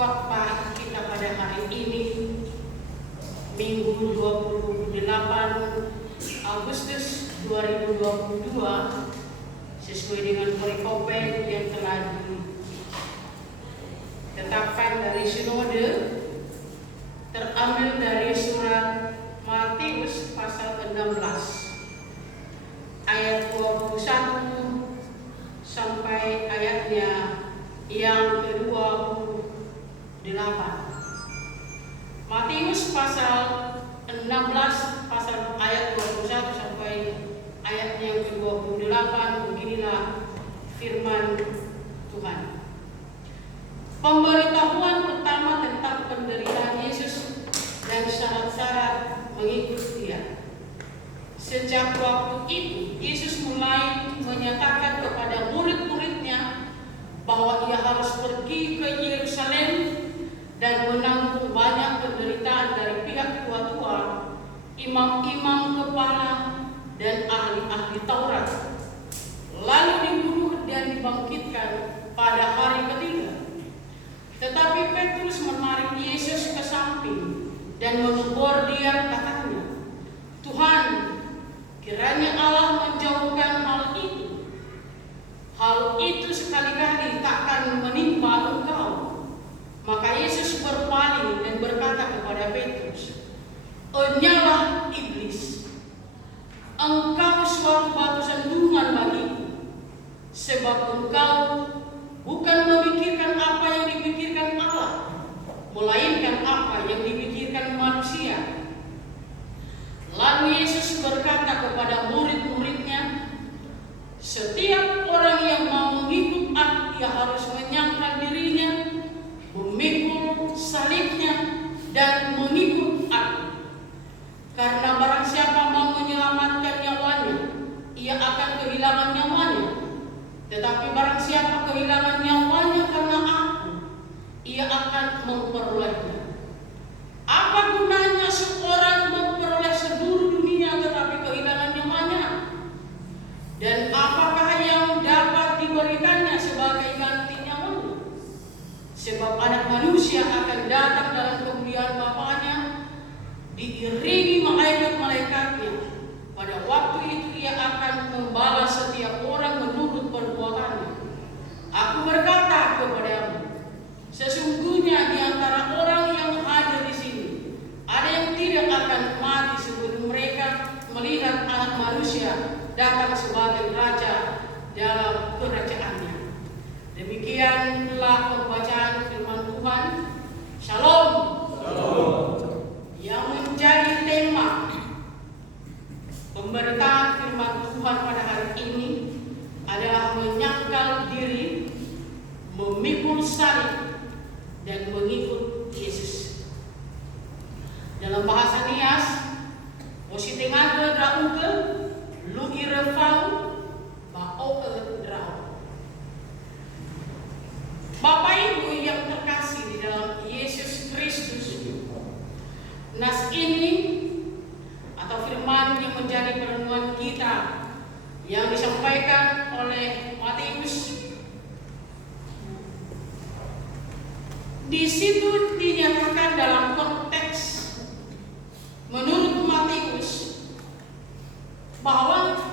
khotbah kita pada hari ini, Minggu 28 Agustus 2022, sesuai dengan perikope yang telah ditetapkan dari sinode, terambil dari surat Matius pasal 16 ayat 21 sampai ayatnya yang ke-28. Matius pasal 16 pasal ayat 21 sampai ayatnya yang ke-28. Beginilah firman Tuhan. Pemberitahuan pertama tentang penderitaan Yesus dan syarat-syarat mengikut Dia. Sejak waktu itu, Yesus mulai menyatakan kepada murid-muridnya bahwa Ia harus pergi ke Yerusalem dan menanggung banyak penderitaan dari pihak tua-tua, imam-imam kepala, dan ahli-ahli Taurat, lalu dibunuh dan dibangkitkan pada hari ketiga. Tetapi Petrus menarik Yesus ke samping dan menegur Dia, katanya, "Tuhan, kiranya Allah menjauhkan hal itu. Hal itu sekali-kali takkan menimpa Engkau." Maka Yesus berpaling dan berkata kepada Petrus, "Enyalah iblis, engkau suatu batu sandungan bagiku, sebab engkau bukan memikirkan apa yang dipikirkan Allah, melainkan apa yang dipikirkan manusia." Lalu Yesus berkata kepada murid-muridnya, "Setiap orang yang mau mengikut Aku, ia harus menyangkal dirinya, memikul salibnya, dan mengikut Aku. Karena barang siapa mau menyelamatkan nyawanya, ia akan kehilangan nyawanya. Tetapi barang siapa kehilangan nyawanya karena Aku, ia akan memperolehnya. Apa gunanya seorang memperoleh seluruh dunia tetapi kehilangan nyawanya? Dan apakah yang dapat diberikannya sebagai ganti nyawanya? Sebab Anak Manusia akan datang dalam kemuliaan Bapa-Nya, diiringi malaikat-malaikatnya. Pada waktu itu Ia akan membalas setiap orang menurut perbuatannya. Aku berkata kepadamu, sesungguhnya di antara orang yang hadir di sini, ada yang tidak akan mati sebelum mereka melihat Anak Manusia datang sebagai Raja dalam kerajaannya." Demikianlah pembacaan firman Tuhan. Shalom. Shalom. Yang menjadi tema pemberitaan firman Tuhan pada hari ini adalah menyangkal diri, memikul salib, dan mengikut Yesus. Dalam bahasa Nias, positengah drauke, lu irefau, ba'o drau. Bapak Ibu yang terkasih di dalam Yesus Kristus, nas ini atau firman yang menjadi perenungan kita yang disampaikan oleh Matius, di situ dinyatakan dalam konteks menurut Matius bahwa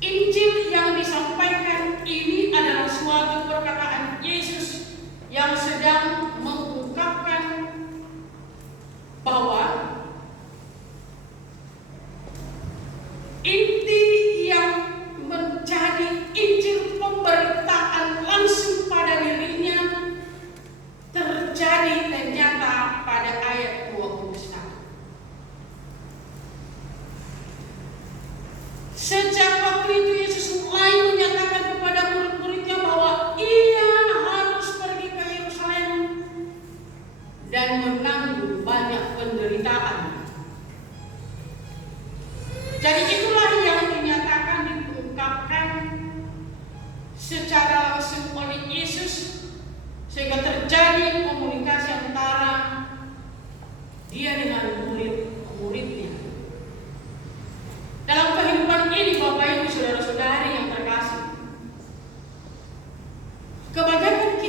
Injil yang disampaikan ini adalah suatu perkataan Yesus yang sedang mengungkapkan bahwa inti yang menjadi Injil pemberitaan langsung pada dirinya terjadi dan nyata pada ayat 21.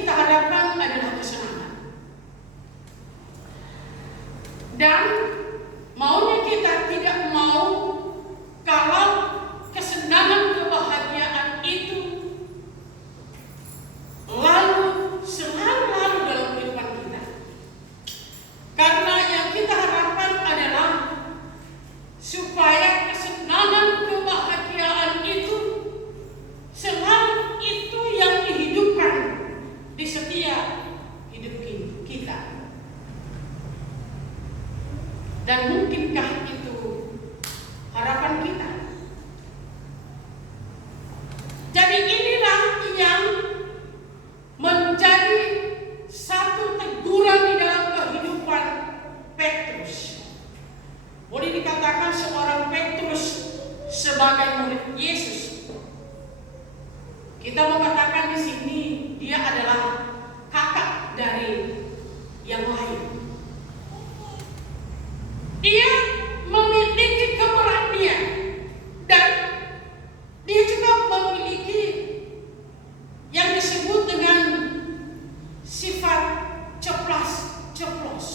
kita harapkan adalah kesenangan. Dan maunya kita tidak mau kalau kesenangan kebahagiaan itu selalu lalu dalam kehidupan kita. Karena yang kita harapkan adalah supaya kesenangan kebahagiaan itu selalu itu yang dihidupkan di setiap hidup kita. Dan mungkinkah itu harapan kita? Jadi inilah yang menjadi satu teguran di dalam kehidupan Petrus. Boleh dikatakan seorang Petrus sebagai murid Yesus. Kita mengatakan di sini dia adalah kakak dari yang lain. Dia memiliki keberanian dan dia juga memiliki yang disebut dengan sifat ceplas-ceplos.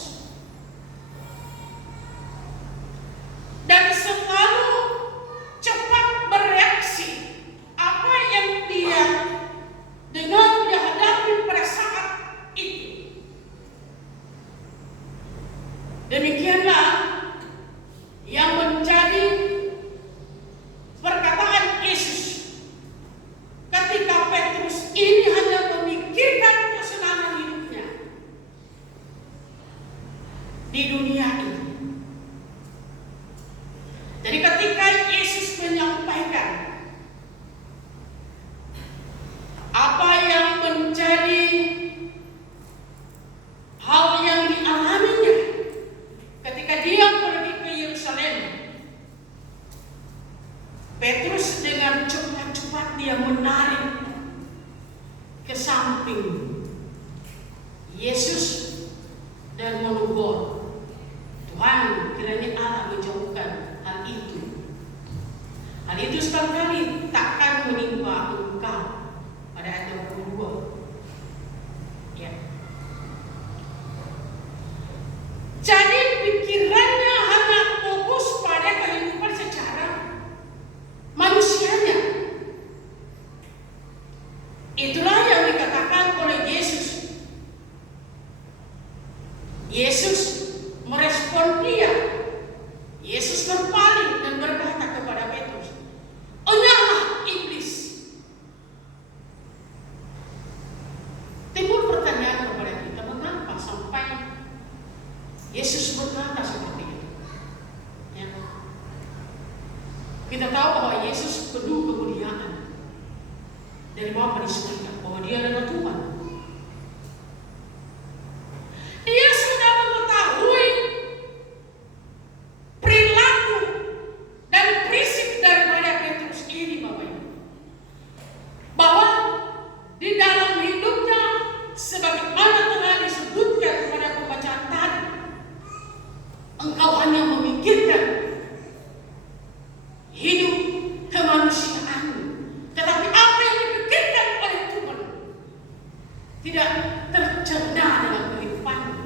Dan selalu cepat bereaksi apa yang dia dengan dihadapi pada saat itu. Demikianlah yang menjadi perkataan Yesus ketika Petrus ini hanya memikirkan kesenangan hidupnya di dunia ini. Jadi ketika Yesus menyampaikan apa yang menjadi hal yang dialaminya ketika dia pergi ke Yerusalem, Petrus dengan cepat-cepat dia menarik ke samping Yesus dan menegur, Tuhan, kiranya Allah menjauhkan hal itu. Hal itu sekali-kali takkan menimpa engkau. Pada ayat 22. Ya. Jadi pikirannya hanya fokus pada kehidupan secara manusianya. Itulah yang dikatakan oleh Yesus. Yesus merespon dia. Yesus berpaling dan berkata kepada Petrus, "Enyahlah iblis." Timbul pertanyaan kepada kita, mengapa sampai Yesus berkata seperti itu? Ya. Kita tahu bahwa Yesus penuh kemuliaan dari Bapa di surga, bahwa Dia adalah Tuhan. Dia sudah mengetahui perilaku dan prinsip daripada Petrus ini, Bapak Ibu, bahwa di dalam hidupnya sebagaimana telah disebutkan pada pembacaan tadi, engkau hanya memikirkan hidup kemanusiaan, tetapi apa yang dipikirkan oleh Tuhan tidak tercerna dalam kehidupanmu.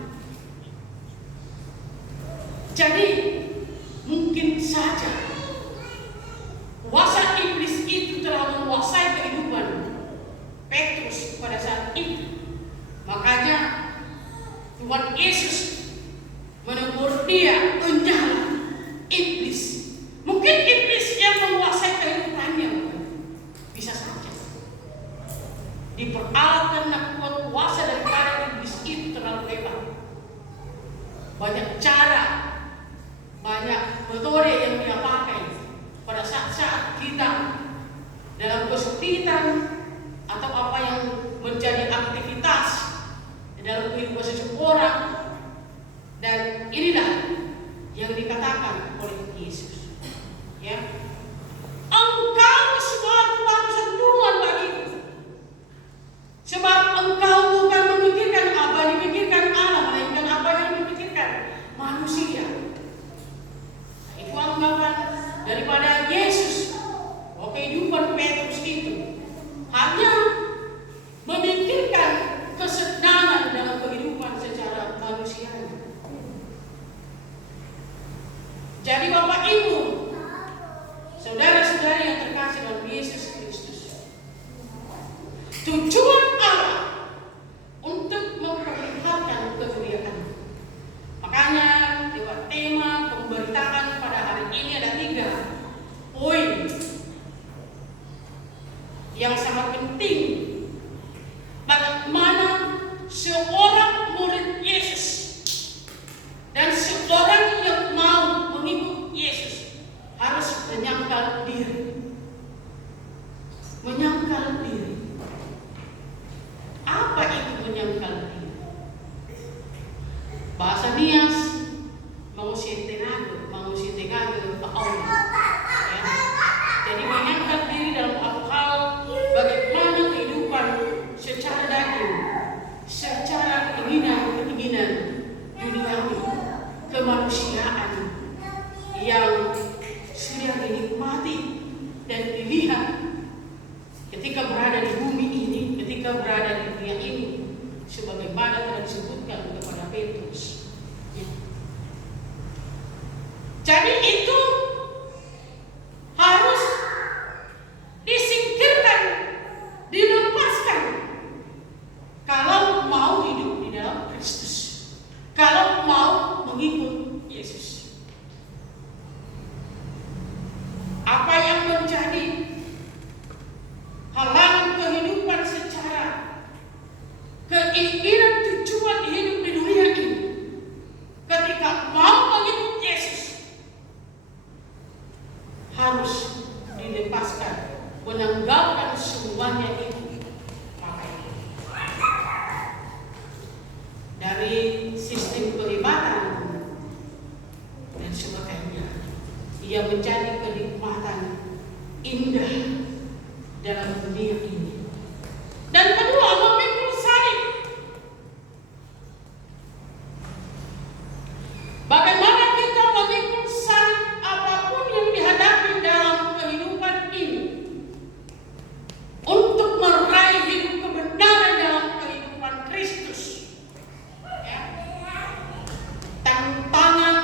Jadi mungkin saja kuasa iblis itu telah menguasai kehidupan Petrus pada saat itu. Makanya Tuhan Yesus menegur dia, "Enyahlah iblis." Mungkin iblis yang menguasai kehidupannya, bisa saja diperalat karena kuasa daripada iblis itu terlalu hebat. Banyak cara, banyak metode yang dia pakai pada saat-saat kita dalam kesulitan atau apa yang menjadi aktivitas di dalam kehidupan seseorang. Dan inilah yang dikatakan oleh Yesus, ya, engkau suatu Tuhan bagiku, sebab engkau bukan memikirkan apa yang dipikirkan Allah, melainkan apa yang dipikirkan manusia. Itu anggapan daripada Yesus bahwa kehidupan Petrus itu hanya memikirkan Jadi Bapak Ibu, saudara-saudari yang terkasih dalam Yesus Kristus, tujuan Allah untuk memperlihatkan kemuliaan. Makanya lewat tema pemberitaan pada hari ini ada 3 poin yang sangat penting. Bagaimana seorang murid Yesus dan seorang yang mau mengikut Yesus harus menyangkal diri. Menyangkal diri. Apa itu menyangkal diri? Bahasa Nias mengusitenago Allah. Ya. Jadi menyangkal diri dalam hal bagaimana kehidupan secara daging, secara keinginan duniawi, kemanusiaan yang sudah dinikmati dan dilihat ketika berada di bumi ini, ketika berada di dunia ini, sebagaimana telah disebutkan kepada Petrus. Jadi itu harus disingkirkan, dilepaskan kalau mau hidup di dalam Kristus, kalau mau mengikut Yesus. Apa yang menjadi halangan kehidupan secara keinginan tujuan hidup di dunia ini, ketika mau mengikut Yesus, harus dilepaskan, menanggalkan semuanya itu. Dari sistem kenikmatan dan sebagainya, ia menjadi kenikmatan indah dalam dunia ini. Dan kedua, memikul salib. Bagaimana kita memikul salib apapun yang dihadapi dalam kehidupan ini untuk meraih hidup kebenaran dalam kehidupan Kristus. Ya. Tantangan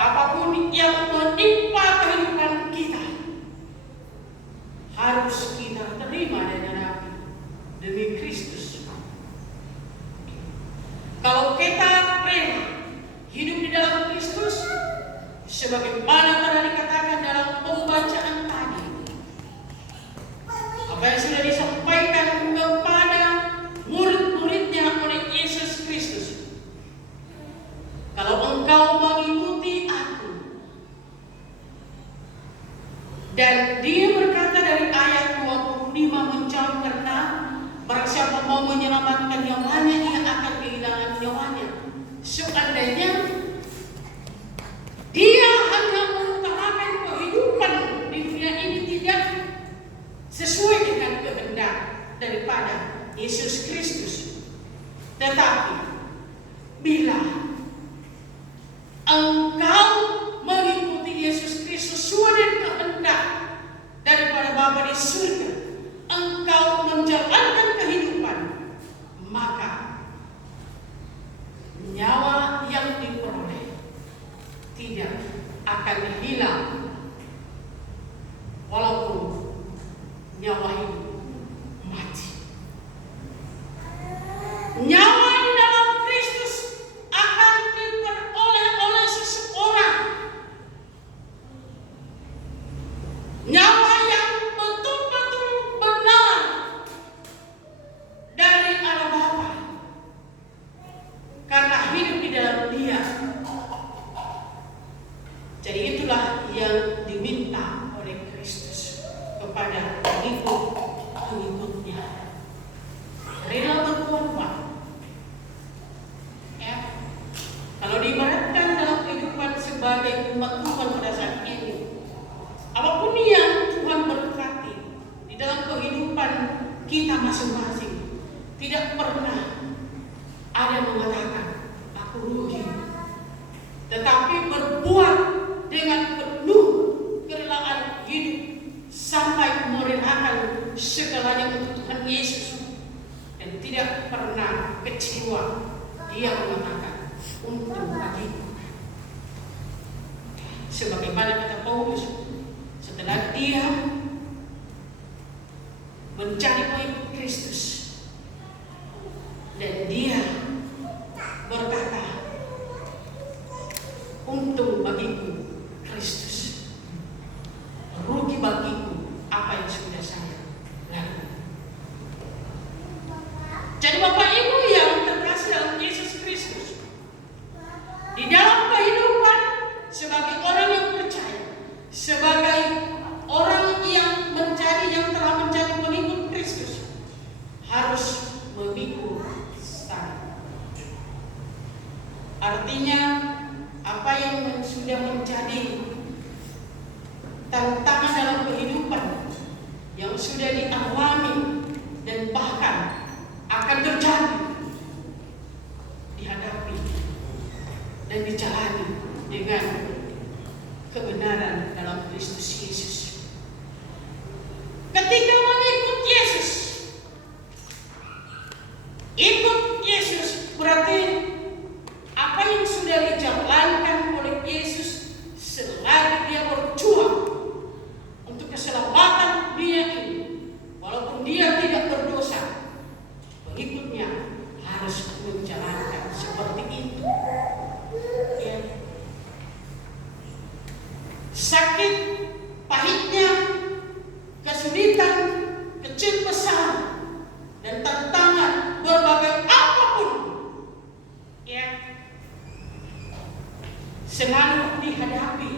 apapun yang menimpa kehidupan kita harus kita terima dan hadapi demi Kristus. Kalau kita rela hidup di dalam Kristus, sebagaimana telah dikatakan dalam pembacaan tadi, apa yang sudah disampaikan kepada murid-muridnya oleh Yesus Kristus, kalau engkau mengikuti aku, dan dia berkata dari ayat 25 menjawab, karena barang siapa mau menyelamatkan nyawanya, ia akan kehilangan nyawanya. Seandainya dia hanya mengutamakan kehidupan di dunia ini tidak sesuai dengan kehendak daripada Yesus Kristus, tetapi bila engkau mengikuti Yesus Kristus sesuai dengan kehendak daripada Bapa di surga, engkau menjalankan kehidupan, maka nyawa yang diperoleh tidak akan hilang walaupun nyawa hidup mati. Nyawa di dalam Kristus akan diperoleh oleh seseorang. Nyawa yang betul-betul benar dari Allah Bapa, karena hidup di dalam Dia. Jadi itulah yang diminta oleh Kristus kepada pengikut-pengikutnya. Rela berkorban. Ya. Kalau diibaratkan dalam kehidupan sebagai umat Tuhan pada saat ini, apapun yang Tuhan berkati di dalam kehidupan kita masing-masing, tidak pernah ada yang mengatakan aku rugi, tetapi berbuat dengan penuh kerelaan hidup sampai merelakan segalanya untuk Tuhan Yesus, dan tidak pernah kecewa. Dia mengatakan, untung bagiku Sebagaimana kata Paulus, setelah dia mencari pengikut Kristus dan dia berkata, untung bagiku Kristus, rugi bagiku apa yang sudah saya lakukan. Jadi Bapak Ibu yang terkasih dalam Yesus Kristus, di dalam kehidupan sebagai orang yang percaya, sebagai orang yang telah mencari pengikut Kristus, harus memikul standar. Artinya apa yang sudah menjadi tantangan dalam kehidupan yang sudah dialami dan bahkan akan terjadi, dihadapi dan dijalani dengan kebenaran dalam Kristus Yesus. Ketika mengikut Yesus, ikut Yesus berarti apa yang sudah dijalankan oleh Yesus selagi dia berjuang untuk keselamatan dunia ini, walaupun dia tidak berdosa, pengikutnya harus menjalankan seperti itu. Ya. Sakit, pahitnya, kesulitan, kecil besar, dan tantangan berbagai apapun, ya, selalu dihadapi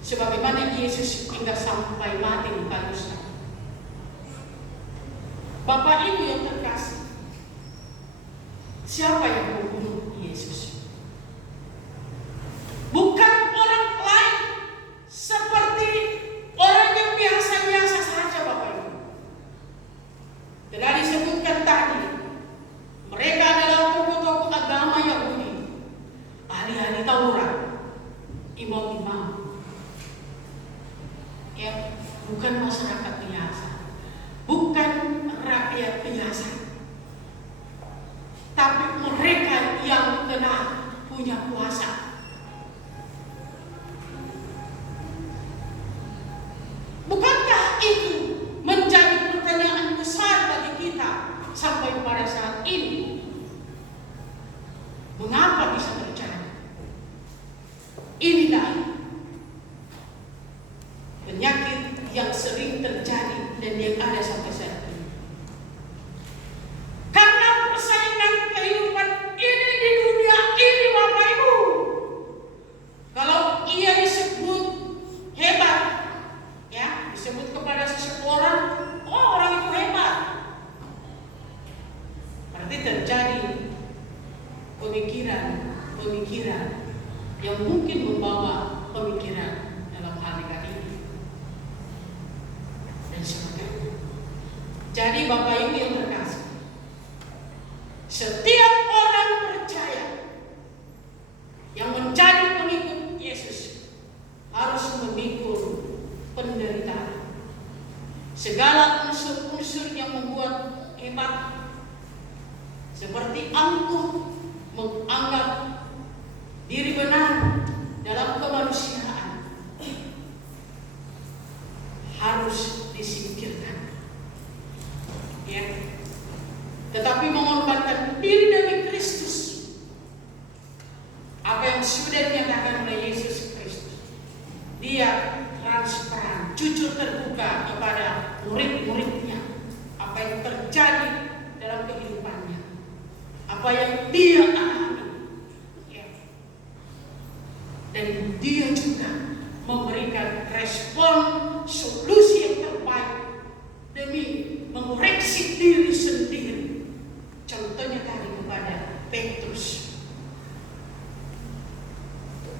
sebagaimana Yesus hingga sampai mati di kayu salib. Bapak Ibu yang terkasih, siapa yang membunuh Yesus? Bukan orang lain seperti orang yang biasa-biasa saja, Bapak Ibu. Telah disebutkan tadi, mereka adalah tokoh-tokoh agama Yahudi, ahli-ahli Taurat, imam-imam. Ya, bukan masyarakat biasa, bukan rakyat biasa, tapi mereka yang telah punya kuasa. Bukankah itu menjadi pertanyaan besar bagi kita sampai pada saat ini? Mengapa bisa terjadi? Inilah penyakit yang sering terjadi dan yang ada sampai saat ini. Karena persaingan kehidupan ini di dunia ini, Bapak Ibu, kalau ia disebut hebat, ya, disebut kepada seseorang, oh orang itu hebat, berarti terjadi pemikiran yang mungkin membawa pemikiran dalam hal negatif dan sebagainya. Jadi Bapak Ibu yang terkasih, setiap orang percaya yang menjadi pengikut Yesus harus memikul penderitaan. Segala unsur-unsur yang membuat hebat, seperti angkuh, menganggap diri benar dalam kemanusiaan, harus disingkirkan. Ya. Tetapi mengorbankan diri demi Kristus, apa yang sudah dinyatakan oleh Yesus Kristus, dia transparan, jujur, terbuka kepada murid-muridnya, apa yang terjadi dalam kehidupannya, apa yang dia alami, ya. Dan dia juga memberikan respon solusi yang terbaik demi mengoreksi diri sendiri. Contohnya tadi kepada Petrus.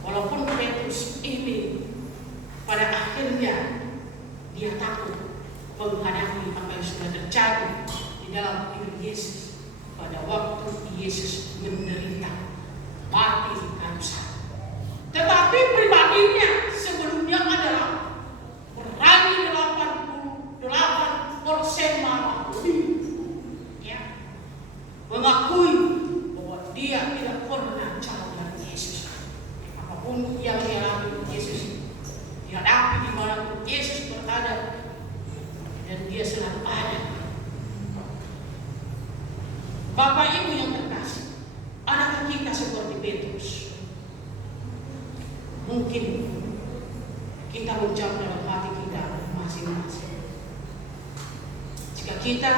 Walaupun Petrus ini pada akhirnya dia takut menghadapi apa yang sudah terjadi di dalam diri Yesus pada waktu Yesus menderita mati di kayu salib. Tetapi pribadinya sebelumnya adalah berani 88% marah, ya, mengakui bahwa dia tidak pernah jauh dari Yesus. Apapun yang dia alami, Bapak Ibu yang terkasih, adakah kita seperti Petrus? Mungkin kita menjawab dalam hati kita masing-masing. Jika kita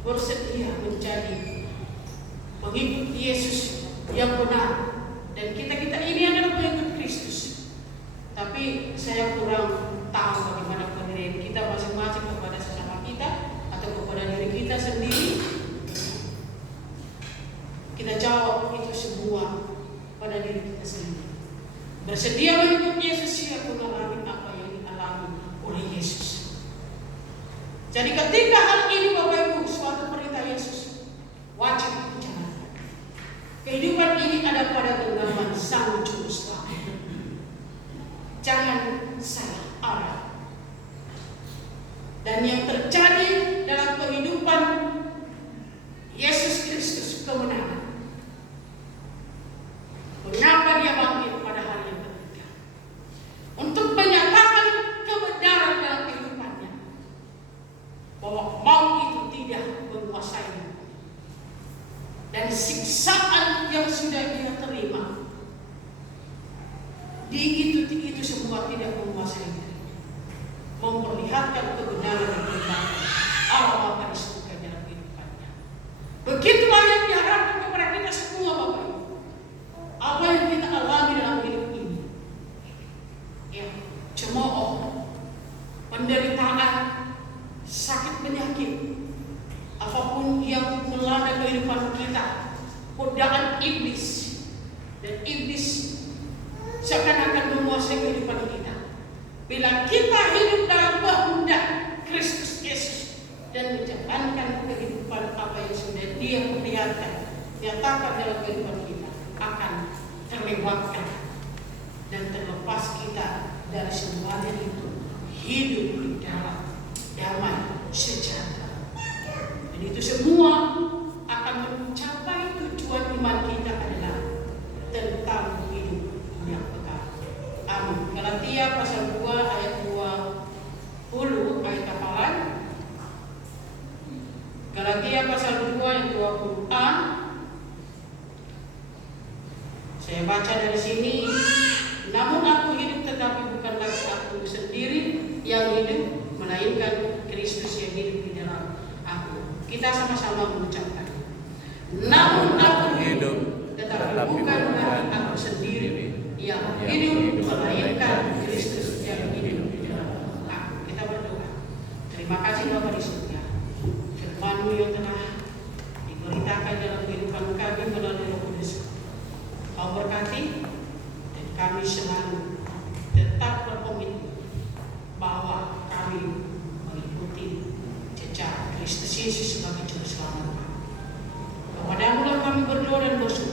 bersedia menjadi pengikut Yesus yang benar, dan kita ini adalah pengikut Kristus, tapi saya kurang tahu bagaimana pendirian kita masing-masing kepada sesama kita atau kepada diri kita sendiri. Kita jawab itu semua pada diri kita sendiri. Bersedia mengikut Yesus yang mengalami apa yang dialami oleh Yesus. Jadi ketika hal ini Bapak Ibu, suatu perintah Yesus, wajib dijalankan. Kehidupan ini ada pada genggaman Sang Juru Selamat. Jangan salah arah. Dan yang terjadi dalam kehidupan Yesus Kristus kemenangan. Mengapa dia bangkit pada hari yang ketiga? Untuk menyatakan kebenaran dalam kehidupannya, bahwa maut itu tidak menguasai, dan siksaan yang sudah dia terima itu semua tidak menguasai dia. Memperlihatkan kebenaran dan kebenaran Allah Bapa di surga dalam kehidupannya. Begitulah yang diharapkan kepada kita semua Bapak Ibu. Apa yang kita alami dalam hidup ini, ya, cemooh, penderitaan, sakit penyakit, apapun yang melanda kehidupan kita, godaan iblis, dan iblis seakan-akan menguasai kehidupan kita. Bila kita hidup dalam kehendak Kristus Yesus dan menjalankan kehidupan apa yang sudah Dia perlihatkan, nyatakan dalam kehidupan kita, akan terlewatkan dan terlepas kita dari semuanya itu, hidup di dalam damai sejahtera. Dan itu semua akan mencapai tujuan iman kita adalah tentang hidup yang kekal. Amin. Galatia pasal 2 ayat 20 ayat hafalan. Galatia pasal 2 ayat 20a. Saya baca dari sini. Namun aku hidup, tetapi bukan lagi aku sendiri yang hidup, melainkan Kristus yang hidup di dalam aku. Kita sama-sama mengucapkan. Namun aku hidup, tetapi bukan lagi aku sendiri yang hidup, melainkan Kristus yang hidup di dalam aku. Kita berdoa. Terima kasih Bapa di surga. Firman-Mu yang telah diberitakan dalam kehidupan kami melalui Roh Kudus. Kau berkati, dan kami selalu tetap berkomitmen bahwa kami mengikuti jejak Kristus Yesus sebagai Juru Selamat. Kepadamu kami berdoa dan bersyukur.